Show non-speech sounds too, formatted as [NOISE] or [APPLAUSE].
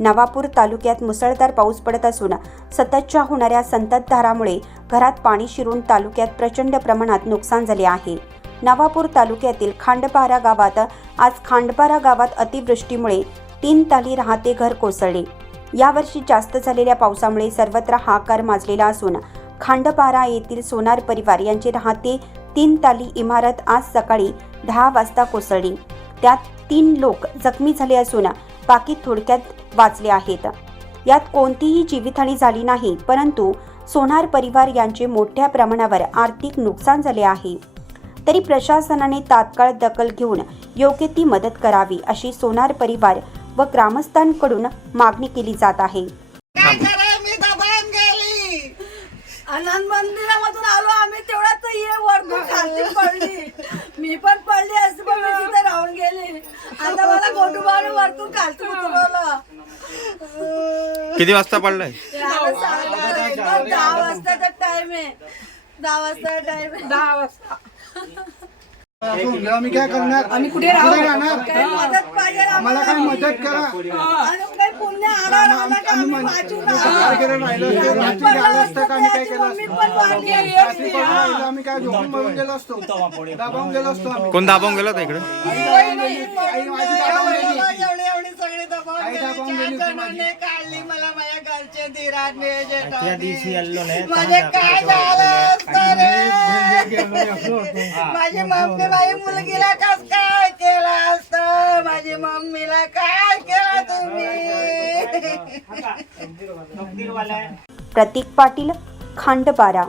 नवापूर तालुक्यात मुसळधार पाऊस पडत असून सततच्या होणाऱ्या संततधारामुळे घरात पाणी शिरून तालुक्यात प्रचंड प्रमाणात नुकसान झाले आहे. नवापूर तालुक्यातील खांडपारा गावात आज खांडपारा गावात अतिवृष्टीमुळे तीन ताली राहते घर कोसळले. यावर्षी जास्त झालेल्या पावसामुळे सर्वत्र हाकार माजलेला असून खांडपारा येथील सोनार परिवार यांचे राहते तीन ताली इमारत आज सकाळी दहा वाजता कोसळली. त्यात तीन लोक जखमी झाले असून बाकी थोडक्यात वाचले आहेत. यात कोणतीही जीवितहानी झाली नाही परंतु सोनार परिवार यांचे मोठ्या प्रमाणावर आर्थिक नुकसान झाले आहे. तरी प्रशासनाने तात्काळ दखल घेऊन योग्य ती मदत करावी अशी सोनार परिवार व ग्रामस्थांकडून मागणी केली जात आहे. काय करा मी दबाण गेली? आनंद मंदिरामधून आलो आम्ही वरतून उतरवलं किती वाजता पडलाय दहा वाजताचा टाइम आहे दहा वाजता टाइम आहे दहा वाजता आम्ही काय करणार आम्ही कुठे राहू राहणार मदत पाहिजे आम्हाला काय मदत करा आणि काही पुण्य आला राहिला का आम्ही वाचून राहिलं असतं, का आम्ही काय केलं आम्ही काय झोपून मरून गेलो असतो दाबावून गेलो असतो आम्ही कोण दाबवून गेला इकडे काढली मला माझ्या घरचे धीराने त्या दिवशी आलो नाही म्हणजे काय झालं असतं रे? [LAUGHS] माझी मम्मी माझी मुलगीला कस काय केलं असतं? माझी मम्मीला काय केलं तुम्ही? प्रतीक पाटील खांडपारा.